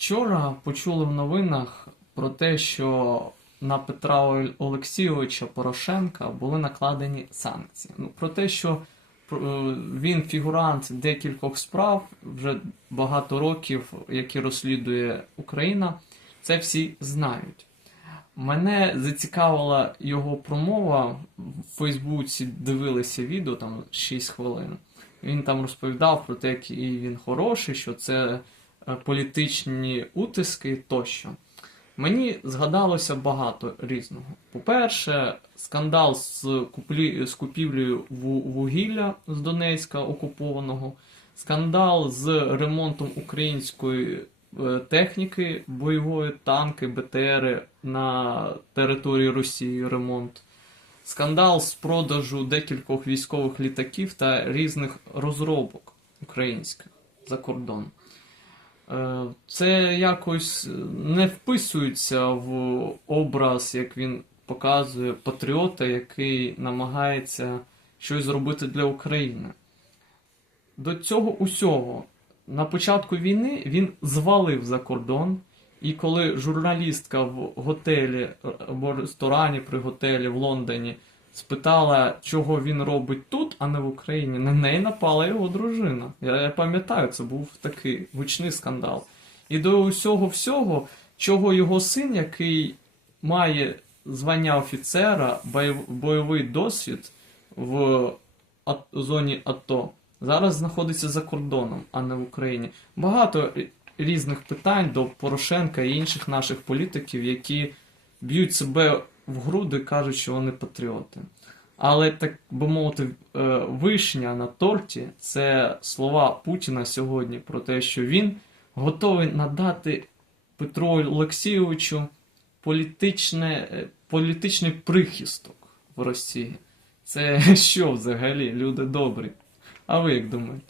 Вчора почули в новинах про те, що на Петра Олексійовича Порошенка були накладені санкції. Ну, про те, що е, він фігурант декількох справ вже багато років, які розслідує Україна, це всі знають. Мене зацікавила його промова в Фейсбуці, дивилися відео там 6 хвилин. Він там розповідав про те, який він хороший, що це політичні утиски тощо. Мені згадалося багато різного. По-перше, скандал з, куплі... з купівлею вугілля з Донецька окупованого, скандал з ремонтом української е, техніки бойової, танки, БТРи на території Росії ремонт. Скандал з продажу декількох військових літаків та різних розробок українських за кордон. Е, Це якось не вписується в образ, як він показує патріота, який намагається щось зробити для України. До цього усього на початку війни він звалив за кордон, і коли журналістка в готелі або ресторані при готелі в Лондоні спитала, чого він робить тут, а не в Україні, на неї напала його дружина. Я, я пам'ятаю, це був такий гучний скандал. І до усього всього, чого його син, який має звання офіцера, бойовий досвід в зоні АТО, зараз знаходиться за кордоном, а не в Україні. Багато різних питань до Порошенка і інших наших політиків, які б'ють себе в груди, кажуть, що вони патріоти. Але так би мовити, е, вишня на торті це слова Путіна сьогодні про те, що він готовий надати Петру Олексійовичу політичне, е, політичний прихисток в Росії. Це що взагалі, люди добрі? А ви як думаєте?